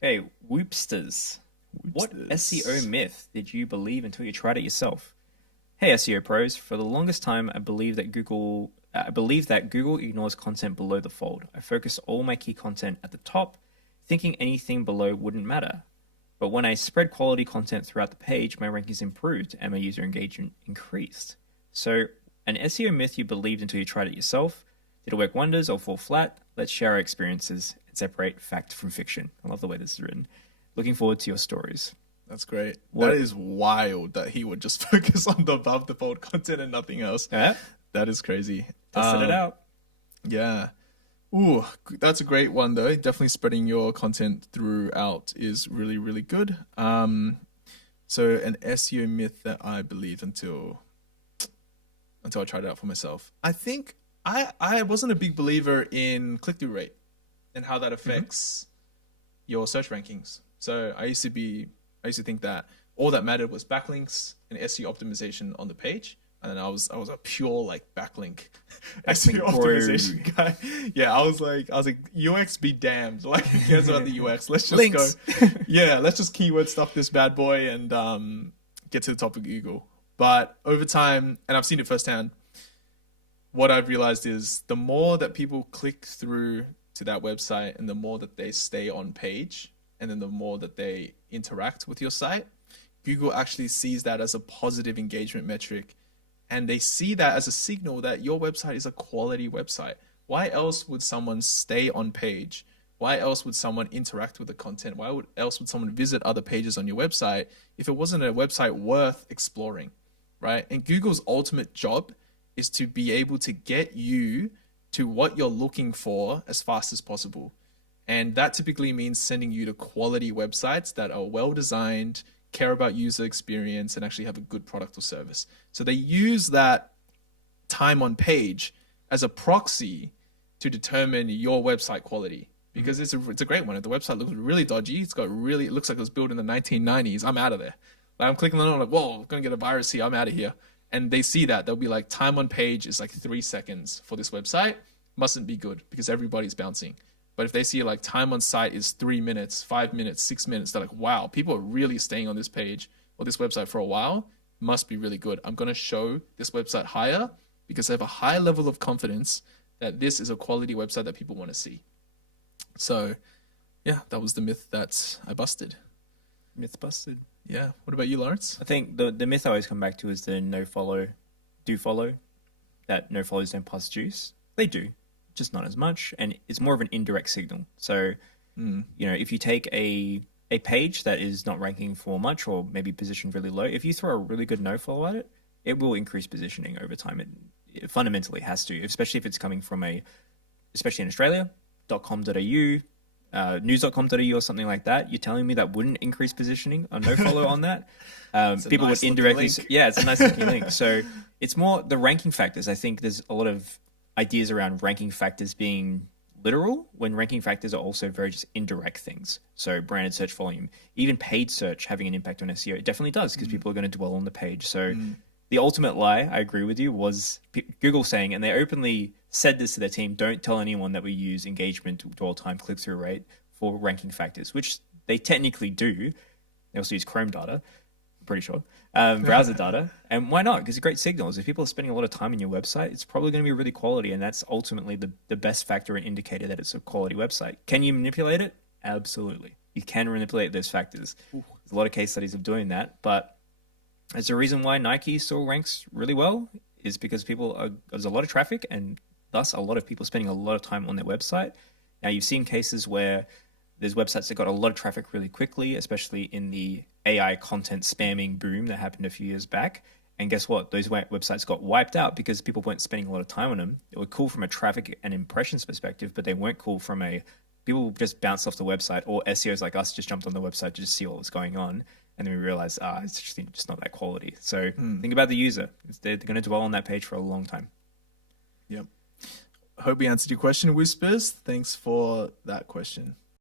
Hey, Whoopsters. Whoops What SEO this. myth did you believe until you tried it yourself? Hey, SEO pros. For the longest time, I believed that Google ignores content below the fold. I focused all my key content at the top, thinking anything below wouldn't matter. But when I spread quality content throughout the page, my rankings improved and my user engagement increased. So, an SEO myth you believed until you tried it yourself. Did it work wonders or fall flat? Let's share our experiences and separate fact from fiction. I love the way this is written. Looking forward to your stories. That's great. That What? is wild that he would just focus on the above the fold content and nothing else. Yeah, That is crazy. tested it out. Yeah. Ooh, that's a great one though. Definitely spreading your content throughout is really, really good. So an SEO myth that I believed until I tried it out for myself. I think I wasn't a big believer in click-through rate and how that Hmm. affects your search rankings. So I used to think that all that mattered was backlinks and SEO optimization on the page. And then I was a pure like backlink Backlink SEO bro. optimization guy. Yeah, I was like UX be damned. Like who cares about the UX? Let's just go. Links. Yeah, let's just keyword stuff this bad boy and get to the top of Google. But over time, and I've seen it firsthand, what I've realized is the more that people click through to that website and the more that they stay on page and then the more that they interact with your site, Google actually sees that as a positive engagement metric and they see that as a signal that your website is a quality website. Why else would someone stay on page? Why else would someone interact with the content? Else would someone visit other pages on your website if it wasn't a website worth exploring, right? And Google's ultimate job is to be able to get you to what you're looking for as fast as possible. And that typically means sending you to quality websites that are well designed, care about user experience, and actually have a good product or service. So they use that time on page as a proxy to determine your website quality because it's a great one. If the website looks really dodgy, it looks like it was built in the 1990s. I'm out of there. Like I'm clicking on it, I'm like, whoa, I'm gonna get a virus here. I'm out of here. And they see that they'll be like, time on page is like 3 seconds for this website. Mustn't be good because everybody's bouncing. But if they see like time on site is 3 minutes, 5 minutes, 6 minutes, they're like, wow, people are really staying on this page or this website for a while. Must be really good. I'm going to show this website higher because I have a high level of confidence that this is a quality website that people want to see. So, yeah, that was the myth that I busted. Myth busted. Yeah. What about you, Lawrence? I think the myth I always come back to is the no follow, do follow. That no follows don't pass juice. They do, just not as much, and it's more of an indirect signal. So, Mm, if you take a page that is not ranking for much or maybe positioned really low, if you throw a really good no follow at it, it will increase positioning over time. It fundamentally has to, especially if it's coming from especially in Australia, .com.au, news.com.au or something like that. You're telling me that wouldn't increase positioning on no follow on that? it's a People would nice looking indirectly, link. yeah, it's a nice looking link. So it's more the ranking factors. I think there's a lot of ideas around ranking factors being literal when ranking factors are also very just indirect things. So branded search volume, even paid search having an impact on SEO. It definitely does because Mm, people are going to dwell on the page. So mm, the ultimate lie, I agree with you, was Google saying, and they openly said this to their team, don't tell anyone that we use engagement, dwell time, click through rate for ranking factors, which they technically do. They also use Chrome data, I'm pretty sure, browser data. And why not? Because it's great signals. If people are spending a lot of time on your website, it's probably going to be really quality. And that's ultimately the best factor and indicator that it's a quality website. Can you manipulate it? Absolutely. You can manipulate those factors. There's a lot of case studies of doing that, but there's a reason why Nike still ranks really well is because there's a lot of traffic and thus a lot of people spending a lot of time on their website. Now you've seen cases where there's websites that got a lot of traffic really quickly, especially in the AI content spamming boom that happened a few years back. And guess what? Those websites got wiped out because people weren't spending a lot of time on them. They were cool from a traffic and impressions perspective, but they weren't cool from a people just bounced off the website, or SEOs like us just jumped on the website to just see what was going on. And then we realized, it's just not that quality. So mm. think about the user. They're going to dwell on that page for a long time. Yep. Hope we answered your question, Whispers. Thanks for that question.